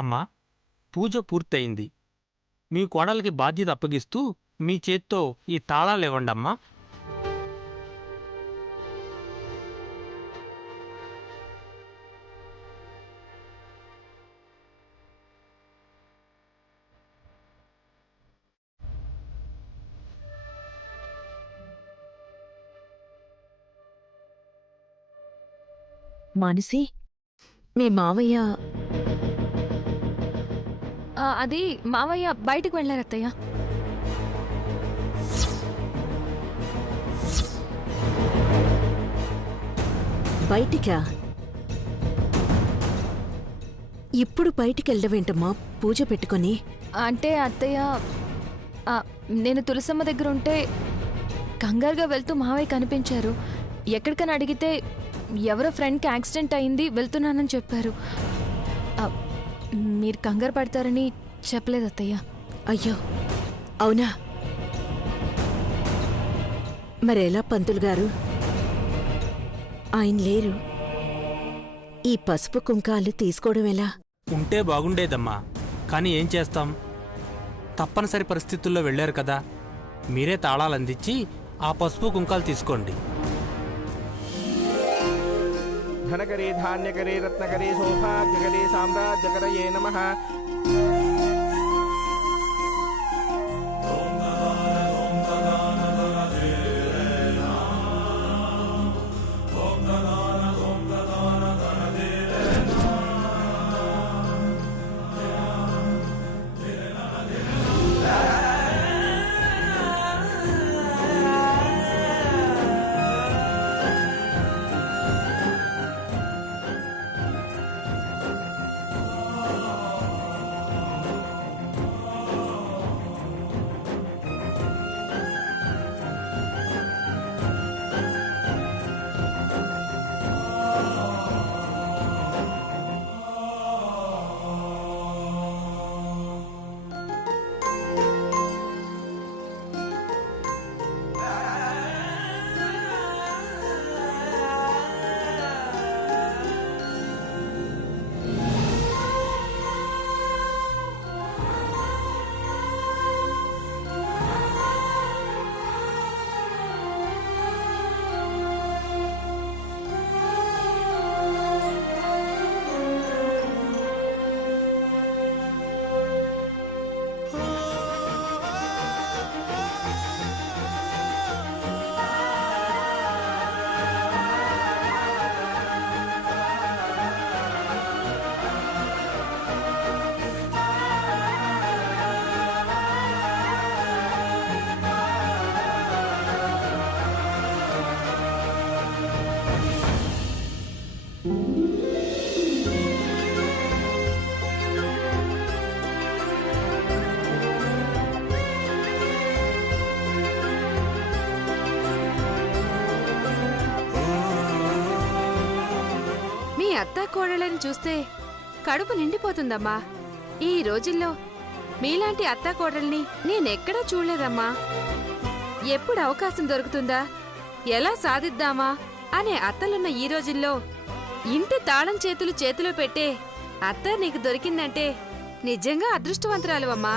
అమ్మా, పూజ పూర్తయింది. మీ కోడలికి బాధ్యత అప్పగిస్తూ మీ చేత్తో ఈ తాళాలివ్వండమ్మా. మానసి, మీ మావయ్య అది మావయ్య బయటకు వెళ్ళారు అత్తయ్య. బయటికా? ఇప్పుడు బయటికెళ్ళవేంటమ్మా పూజ పెట్టుకొని? అంటే అత్తయ్య, నేను తులసమ్మ దగ్గర ఉంటే కంగారుగా వెళ్తూ మావయ్య కనిపించారు. ఎక్కడికని అడిగితే ఎవరో ఫ్రెండ్కి యాక్సిడెంట్ అయింది, వెళ్తున్నానని చెప్పారు. మీరు కంగారు పడతారని చెప్పలేదు అత్తయ్య. అయ్యో, అవునా? మరెలా పంతులు గారు? ఆయన లేరు. ఈ పసుపు కుంకాలు తీసుకోవడం ఎలా? ఉంటే బాగుండేదమ్మా, కానీ ఏం చేస్తాం, తప్పనిసరి పరిస్థితుల్లో వెళ్ళారు కదా. మీరే తాళాలందించి ఆ పసుపు కుంకాలు తీసుకోండి. ధనకరే ధాన్యకరే రత్నకరే సౌభాగ్యకరే సామ్రాజ్యకరయే నమః. అత్తా కోడళ్ళని చూస్తే కడుపు నిండిపోతుందమ్మా. ఈ రోజుల్లో మీలాంటి అత్తా కోడల్ని నేనెక్కడా చూడలేదమ్మా. ఎప్పుడు అవకాశం దొరుకుతుందా, ఎలా సాధిద్దామా అనే అత్తలున్న ఈ రోజుల్లో ఇంటి తాళం చేతిలో పెట్టే అత్త నీకు దొరికిందంటే నిజంగా అదృష్టవంతురాలువమ్మా.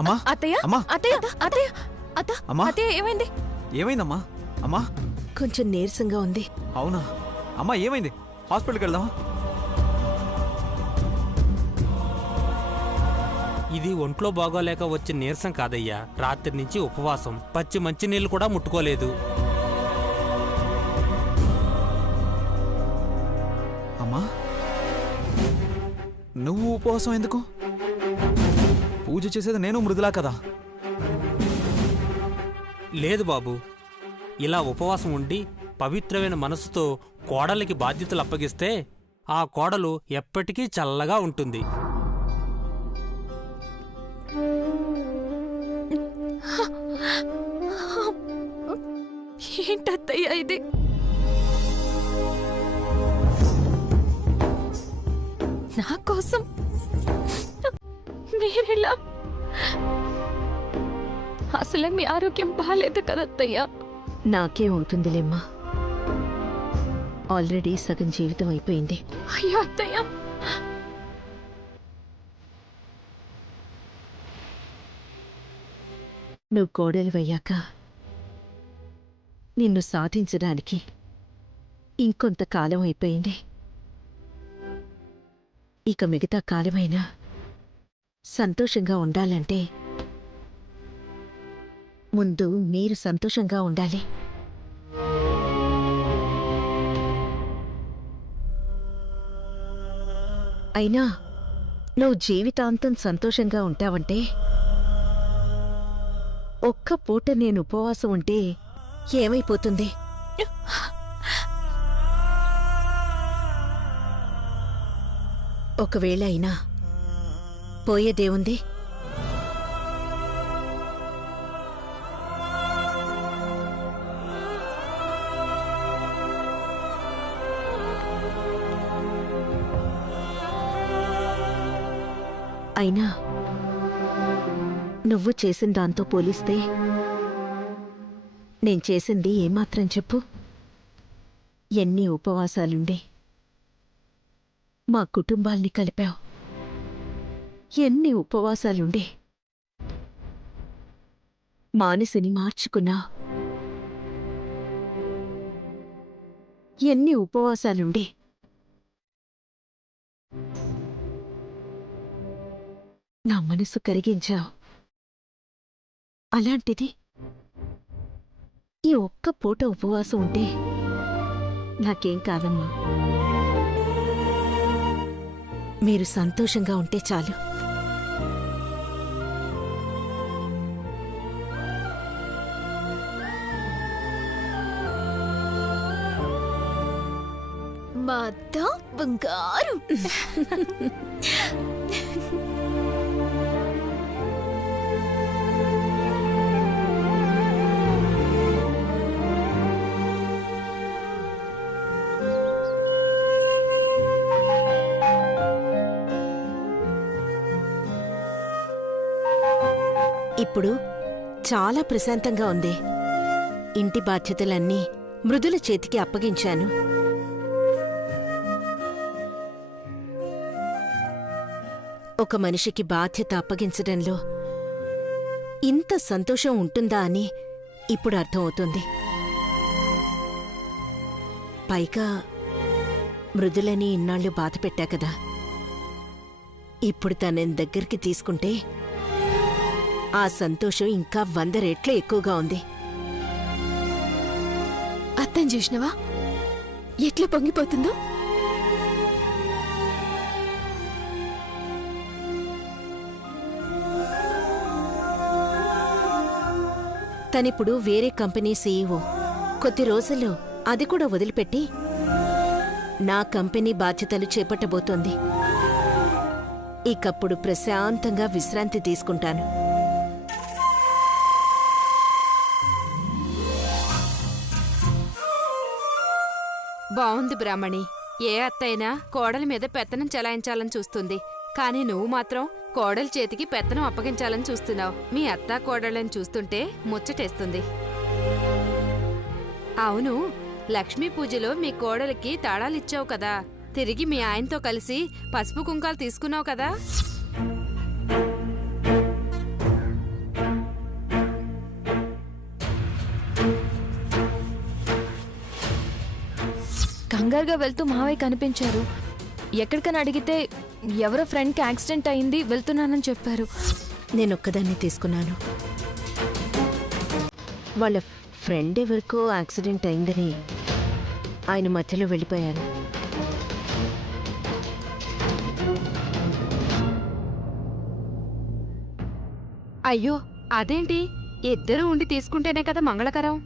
అమ్మా, అత్తయ్య, అమ్మా, అత్తయ్య, అత్తయ్య, అత్త, అమ్మా, అత్తయ్య, ఏమైంది? ఏమైందమ్మా? అమ్మా, కొంచెం నీరసంగా ఉంది. అవునా? అమ్మా, ఏమైంది? హాస్పిటల్కి వెళ్దామా? ఇది ఒంట్లో బాగోలేక వచ్చే నీరసం కాదయ్యా, రాత్రి నుంచి ఉపవాసం, పచ్చి మంచినీళ్ళు కూడా ముట్టుకోలేదు. అమ్మా, నువ్వు ఉపవాసం ఎందుకు? పూజ చేసేది నేను, మృదులా కదా. లేదు బాబు, ఇలా ఉపవాసం ఉండి పవిత్రమైన మనసుతో కోడలికి బాధ్యతలు అప్పగిస్తే ఆ కోడలు ఎప్పటికీ చల్లగా ఉంటుంది. ఏంటత్తయ్య ఇది? నా కోసం మీరిలా అసలే మీ ఆరోగ్యం బాగాలేదు కదత్తయ్యా. నాకే ఉంటుందిలేమ్మా. ఆల్రెడీ సగం జీవితం అయిపోయింది. అయ్యో అత్తయ్య, నువ్వు కోడలివయ్యాక నిన్ను సాధించడానికి ఇంకొంతకాలం అయిపోయింది. ఇక మిగతా కాలమైనా సంతోషంగా ఉండాలంటే ముందు మీరు సంతోషంగా ఉండాలి. అయినా నువ్వు జీవితాంతం సంతోషంగా ఉంటావంటే ఒక్క పూట నేను ఉపవాసం ఉంటే ఏమైపోతుంది? ఒకవేళ అయినా పోయేదేముంది? అయినా నువ్వు చేసిన దాంతో పోలిస్తే నేను చేసింది ఏమాత్రం చెప్పు? ఎన్ని ఉపవాసాలుండే మా కుటుంబాల్ని కలిపావు. ఎన్ని ఉపవాసాలుండే మానసిని మార్చుకున్నావు. ఎన్ని ఉపవాసాలుండే నా మనసు కరిగించావు. అలాంటిది ఈ ఒక్క పూట ఉపవాసం ఉంటే నాకేం కాదమ్మా. మీరు సంతోషంగా ఉంటే చాలు. మా అత్త బంగారు. ఇప్పుడు చాలా ప్రశాంతంగా ఉంది. ఇంటి బాధ్యతలన్నీ మృదుల చేతికి అప్పగించాను. ఒక మనిషికి బాధ్యత అప్పగించడంలో ఇంత సంతోషం ఉంటుందా అని ఇప్పుడు అర్థమవుతుంది. పైగా మృదులని ఇన్నాళ్ళు బాధ పెట్టా కదా, ఇప్పుడు తనని దగ్గరికి తీసుకుంటే ఆ సంతోషం ఇంకా 100 రెట్లు ఎక్కువగా ఉంది. అర్థం చూసినవా ఎట్లా పొంగిపోతుందో? తనిప్పుడు వేరే కంపెనీ సీఈఓ. కొద్ది రోజుల్లో అది కూడా వదిలిపెట్టి నా కంపెనీ బాధ్యతలు చేపట్టబోతోంది. ఇకప్పుడు ప్రశాంతంగా విశ్రాంతి తీసుకుంటాను. బావుంది బ్రాహ్మణి. ఏ అత్తైనా కోడలి మీద పెత్తనం చెలాయించాలని చూస్తుంది, కానీ నువ్వు మాత్రం కోడలి చేతికి పెత్తనం అప్పగించాలని చూస్తున్నావు. మీ అత్తా కోడళ్ళని చూస్తుంటే ముచ్చటేస్తుంది. అవును, లక్ష్మీ పూజలో మీ కోడలికి తాళాలిచ్చావు కదా, తిరిగి మీ ఆయనతో కలిసి పసుపు కుంకాలు తీసుకున్నావు కదా? కంగారుగా వెళ్తూ మావయ్య కనిపించారు. ఎక్కడికని అడిగితే ఎవరో ఫ్రెండ్కి యాక్సిడెంట్ అయింది, వెళ్తున్నానని చెప్పారు. నేనొక్కదాన్ని తీసుకున్నాను. వాళ్ళ ఫ్రెండ్ ఎవరికో యాక్సిడెంట్ అయిందని ఆయన మధ్యలో వెళ్ళిపోయారు. అయ్యో, అదేంటి? ఇద్దరూ ఉండి తీసుకుంటేనే కదా మంగళకరం.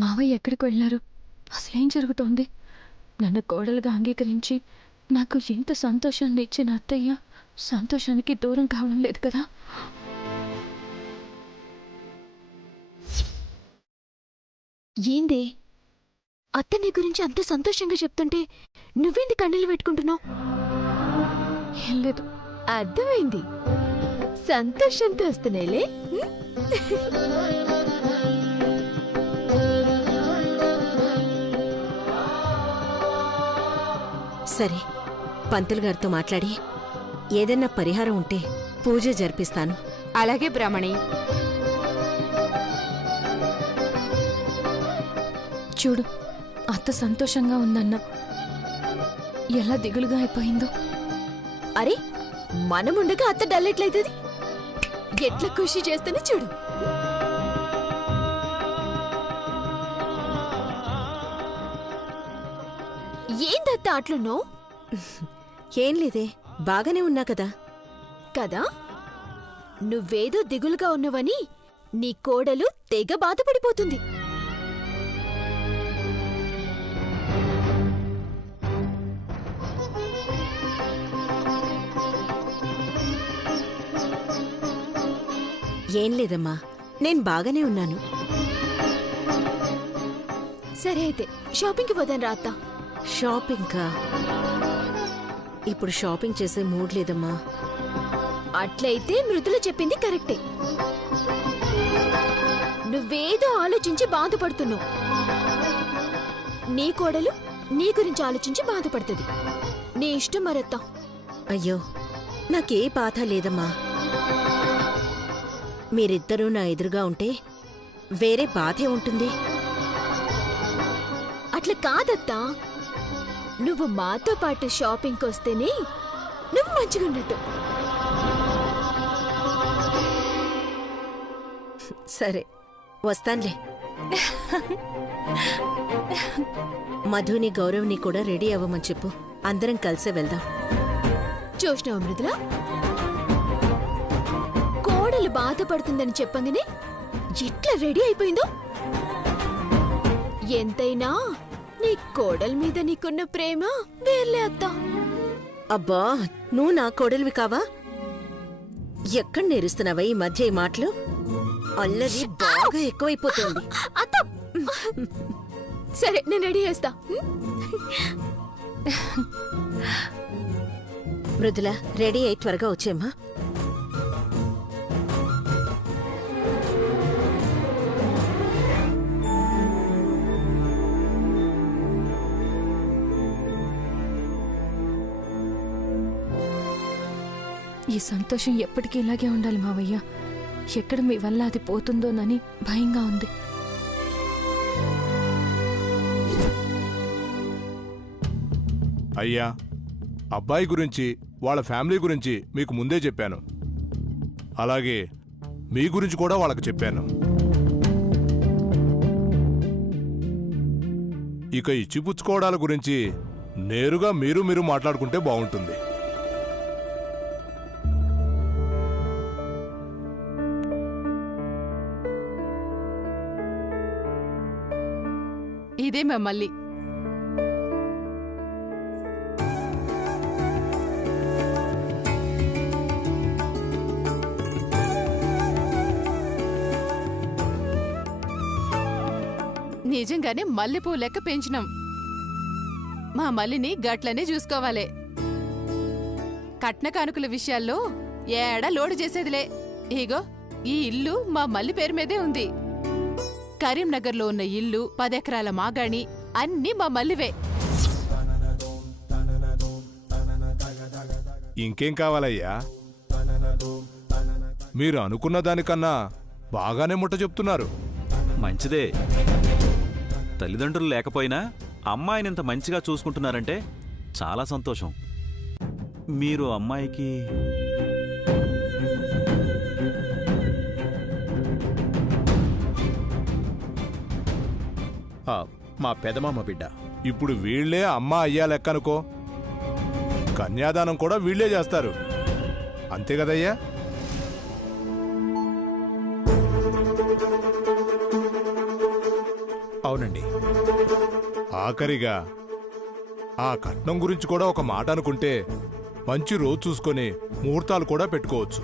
మావయ్య ఎక్కడికి వెళ్ళారు? అసలేం జరుగుతోంది? నన్ను కోడలుగా అంగీకరించి నాకు ఎంత సంతోషాన్ని ఇచ్చిన అత్తయ్య సంతోషానికి దూరం కావడం లేదు కదా. ఏంది అత్త నీ గురించి అంత సంతోషంగా చెప్తుంటే నువ్వేంది కన్నీళ్ళు పెట్టుకుంటున్నావు? ఏం లేదు. అర్థమైంది, సంతోషంతో వస్తున్నాయిలే. సరే, పంతులు గారితో మాట్లాడి ఏదైనా పరిహారం ఉంటే పూజ జరిపిస్తాను. అలాగే బ్రాహ్మణి. చూడు, అత్త సంతోషంగా ఉందన్న ఎలా దిగులుగా అయిపోయిందో. అరే, మనముండగా అత్త డల్ ఎట్లయితుంది? ఎట్లా ఖుషి చేస్తేనే చూడు. ఏందత్త అట్లున్నావు? ఏం లేదే, బాగానే ఉన్నా కదా. కదా, నువ్వేదో దిగులుగా ఉన్నవని నీ కోడలు తెగ బాధపడిపోతుంది. ఏం లేదమ్మా, నేను బాగానే ఉన్నాను. సరే అయితే షాపింగ్కి పోదాం రా అత్త. షాపింగ్కా? ఇప్పుడు షాపింగ్ చేసే మూడ్ లేదమ్మా. అట్లయితే మృదుల చెప్పింది కరెక్టే. నువ్వేదో ఆలోచించి బాధపడుతున్నావు. నీ కోడలు నీ గురించి ఆలోచించి బాధపడుతుంది. నీ ఇష్టం మరత్తా. అయ్యో, నాకే బాధ లేదమ్మా. మీరిద్దరూ నా ఎదురుగా ఉంటే వేరే బాధే ఉంటుంది. అట్లా కాదత్తా, నువ్వు మాతో పాటు షాపింగ్కి వస్తేనే నువ్వు మంచిగున్నట్టు. సరే, వస్తాన్లే. మధుని, గౌరవ్ని కూడా రెడీ అవ్వమని చెప్పు. అందరం కలిసే వెళ్దాం. చూసినావా మృదుల, కోడలు బాధపడుతుందని చెప్పంగానే ఎట్లా రెడీ అయిపోయిందో. ఎంతైనా నీ కోడల మీద నీకున్న ప్రేమ వేర్లే అత్తా. అబ్బా, నువ్వు నా కోడలివి కావా? ఎక్కడ నేరుస్తున్నావా ఈ మధ్య ఈ మాటలు? అల్లరి బాగా ఎక్కువైపోతుంది. అత్త, సరే నేను రెడీ చేస్తా. మృదుల, రెడీ అయి త్వరగా వచ్చేమ్మా. ఈ సంతోషం ఎప్పటికీ ఇలాగే ఉండాలి మావయ్య. ఎక్కడ మీ వల్ల అది పోతుందోనని భయంగా ఉంది. అయ్యా, అబ్బాయి గురించి, వాళ్ళ ఫ్యామిలీ గురించి మీకు ముందే చెప్పాను. అలాగే మీ గురించి కూడా వాళ్ళకి చెప్పాను. ఇక ఇచ్చిపుచ్చుకోవడాల గురించి నేరుగా మీరు మాట్లాడుకుంటే బాగుంటుంది. ఇదే మా మళ్ళీ. నిజంగానే మల్లెపూ లెక్క పెంచినాం. మా మల్లిని గట్లనే చూసుకోవాలే. కట్న కానుకల విషయాల్లో ఏడా లోడు చేసేదిలే. ఇగో ఈ ఇల్లు మా మల్లి పేరు మీదే ఉంది. కరీంనగర్లో ఉన్న ఇల్లు, 10 ఎకరాల మాగాణి అన్నీ మా మల్లివే. ఇంకేం కావాలయ్యా? మీరు అనుకున్న దానికన్నా బాగానే ముట్ట చెప్తున్నారు. మంచిదే. తల్లిదండ్రులు లేకపోయినా అమ్మాయినింత మంచిగా చూసుకుంటున్నారంటే చాలా సంతోషం. మీరు అమ్మాయికి మా పెదమామ బిడ్డ. ఇప్పుడు వీళ్లే అమ్మ అయ్యా లెక్కనుకో. కన్యాదానం కూడా వీళ్లే చేస్తారు, అంతే కదయ్యా? అవును ఆఖరిగా ఆ కట్నం గురించి కూడా ఒక మాట అనుకుంటే మంచి రోజు చూసుకొని ముహూర్తాలు కూడా పెట్టుకోవచ్చు.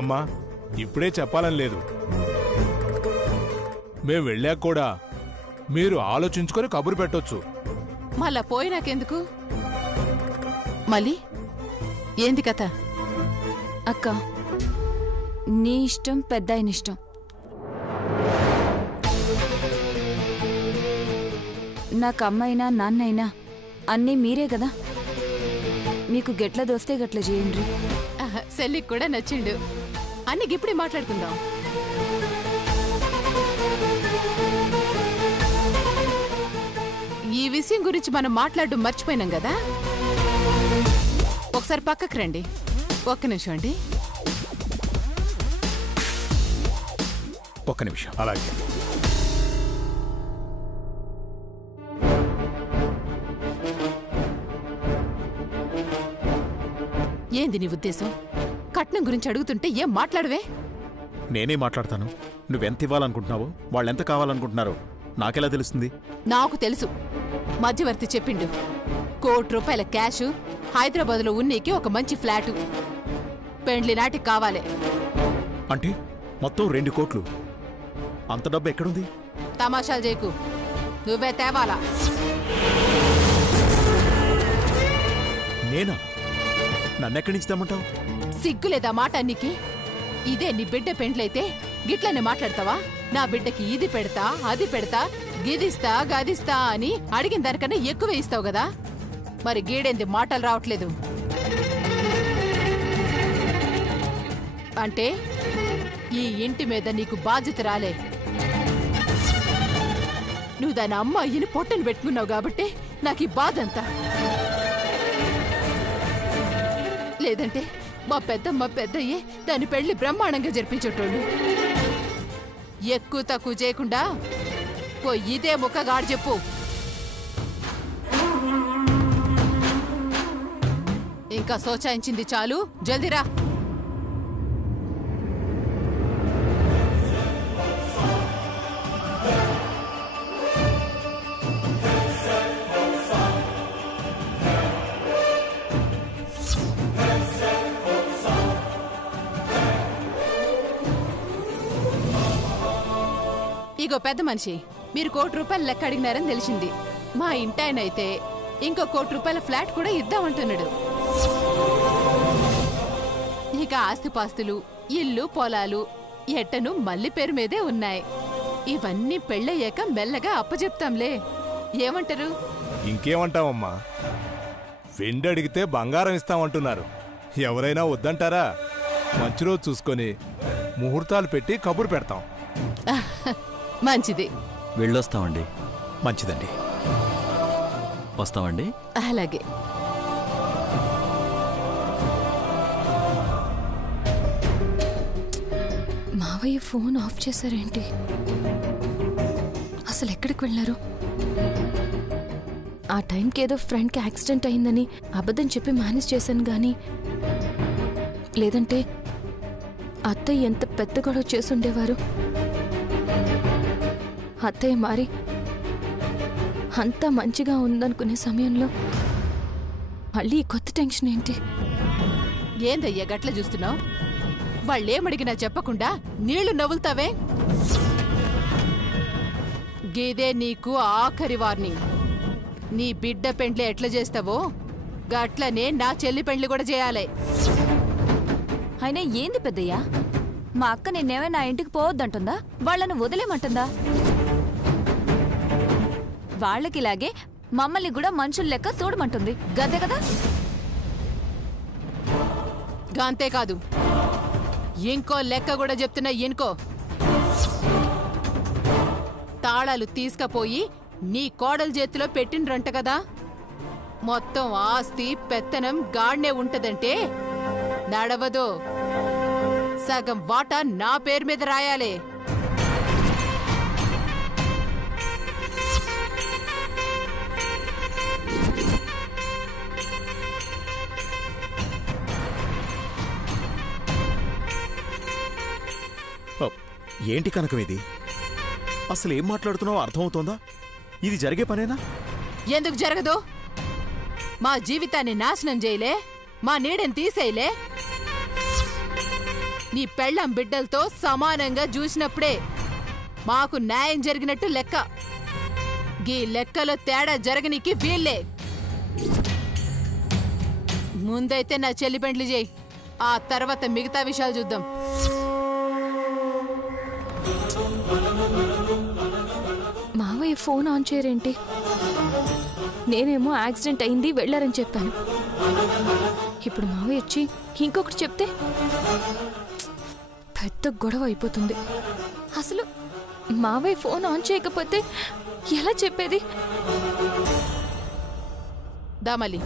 అమ్మా, ఇప్పుడే చెప్పాలని లేదు. మేం వెళ్ళాక కూడా మీరు ఆలోచించుకొని కబురు పెట్టొచ్చు. మళ్ళా పోయినాకెందుకు? మళ్ళీ ఏంది కథ? అక్క, నీ ఇష్టం, పెద్ద ఆయన ఇష్టం. నాకు అమ్మైనా నాన్నైనా అన్నీ మీరే కదా. మీకు గెట్ల దోస్తే గట్ల చేయండి. సెల్లికి కూడా నచ్చిండు. అన్ని ఇప్పుడే మాట్లాడుకుందాం. ఈ విషయం గురించి మనం మాట్లాడడం మర్చిపోయినాం కదా. ఒకసారి పక్కకు రండి. ఒక్క నిమిషం అండి. ఒక్క నిమిషం. అలాగే. ఏంది నీ ఉద్దేశం? కట్నం గురించి అడుగుతుంటే ఏం మాట్లాడవే? నేనే మాట్లాడతాను. నువ్వెంత ఇవ్వాలనుకుంటున్నావో, వాళ్ళెంత కావాలనుకుంటున్నారో నాకెలా తెలుస్తుంది? నాకు తెలుసు. మధ్యవర్తి చెప్పిండు. ₹1,00,00,000 క్యాష్, హైదరాబాద్లో ఉన్నీకి ఒక మంచి ఫ్లాటు, పెండ్లి నాటికి కావాలి. అంటే మొత్తం 2 కోట్లు. అంత డబ్బు ఎక్కడుంది? తమాషాలు చేయకు. నువ్వే తేవాలా. నేనా? నన్నెక్కడి నుంచి తెమ్మంటావు? సిగ్గులేదా మాట అన్నికి? ఇదే నీ బిడ్డ పెండ్లైతే గిట్లనే మాట్లాడతావా? నా బిడ్డకి ఇది పెడతా, అది పెడతా, గిదిస్తా, గదిస్తా అని అడిగిన దానికన్నా ఎక్కువ ఇస్తావు కదా. మరి గీడేంది మాటలు రావట్లేదు? అంటే ఈ ఇంటి మీద నీకు బాధ్యత రాలే. నువ్వు దాని అమ్మాయిని పొట్టను పెట్టుకున్నావు కాబట్టి నాకు ఈ బాధ అంతా. లేదంటే మా పెద్దమ్మ పెద్దయ్యే దాని పెళ్లి బ్రహ్మాండంగా జరిపించేటోళ్ళు. ఎక్కువ తక్కువ చేయకుండా ఇదే ముక్కగాడు చెప్పు. ఇంకా సోచాయించింది చాలు, జల్దిరా. ఇగో పెద్ద మనిషి, మీరు ₹1,00,00,000 లెక్క అడిగినారని తెలిసింది. మా ఇంటాయనైతే ఇంకో ₹1,00,00,000 ఫ్లాట్ కూడా ఇద్దామంటున్నాడు. ఇక ఆస్తిపాస్తులు, ఇల్లు, పొలాలు ఎట్టను మల్లి పేరు మీదే ఉన్నాయి. ఇవన్నీ పెళ్ళయ్యాక మెల్లగా అప్పచెప్తాంలే. ఏమంటారు? ఇంకేమంటావమ్మా, వెండి అడిగితే బంగారం ఇస్తామంటున్నారు. ఎవరైనా వద్దంటారా? మంచి రోజు చూసుకొని ముహూర్తాలు పెట్టి కబురు పెడతాం. మంచిది. వెళ్ళొస్తామండి. మంచిదండి. వస్తామండి. అలాగే. మావయ్య ఫోన్ ఆఫ్ చేశారేంటి? అసలు ఎక్కడికి వెళ్ళారు? ఆ టైంకి ఏదో ఫ్రెండ్కి యాక్సిడెంట్ అయిందని అబద్ధం చెప్పి మేనేజ్ చేశాను కానీ, లేదంటే అత్తయ్య ఎంత పెద్ద గొడవ చేసుండేవారు. అత్తయ్య మారి అంతా మంచిగా ఉందనుకునే సమయంలో మళ్ళీ కొత్త టెన్షన్ ఏంటి? ఏందయ్యా గట్ల చూస్తున్నావు? వాళ్ళేమడిగినా చెప్పకుండా నీళ్లు నవ్వులుతావే. గీదే నీకు ఆఖరి వార్నింగ్. నీ బిడ్డ పెండ్లి ఎట్లా చేస్తావో గట్లనే నా చెల్లి పెండ్లి కూడా చేయాలి. అయినా ఏంది పెద్దయ్యా? మా అక్క నిన్నేమైనా నా ఇంటికి పోవద్దంటుందా? వాళ్ళను వదిలేమంటుందా? వాళ్ళకిలాగే మమ్మల్ని కూడా మనుషులు లెక్క చూడమంటుంది. గదే కదా. అంతేకాదు, ఇంకో లెక్క కూడా చెప్తున్నా ఇనుకో. తాళాలు తీసుకపోయి నీ కోడల చేతిలో పెట్టిండ్రంట కదా. మొత్తం ఆస్తి పెత్తనం గాడ్నే ఉంటదంటే నడవదు. సగం వాటా నా పేరు మీద రాయాలి. ఏంటి కనకం ఇది? అసలు ఏం మాట్లాడుతున్నావో అర్థమవుతోందా? ఇది జరిగే పనేనా? ఎందుకు జరగదు? మా జీవితాన్ని నాశనం చేయలే, మా నీడని తీసేయలే. నీ పెళ్ళం బిడ్డలతో సమానంగా చూసినప్పుడే మాకు న్యాయం జరిగినట్టు లెక్క. గీ లెక్కలో తేడా జరగనీకి వీళ్ళే. ముందైతే నా చెల్లి పెండ్లి చేయి, ఆ తర్వాత మిగతా విషయాలు చూద్దాం. మావయ్య ఫోన్ ఆన్ చేయరేంటి? నేనేమో యాక్సిడెంట్ అయింది వెళ్ళారని చెప్పాను. ఇప్పుడు మావయ్య వచ్చి ఇంకొకటి చెప్తే పెద్ద గొడవ అయిపోతుంది. అసలు మావయ్య ఫోన్ ఆన్ చేయకపోతే ఎలా చెప్పేది? దామలి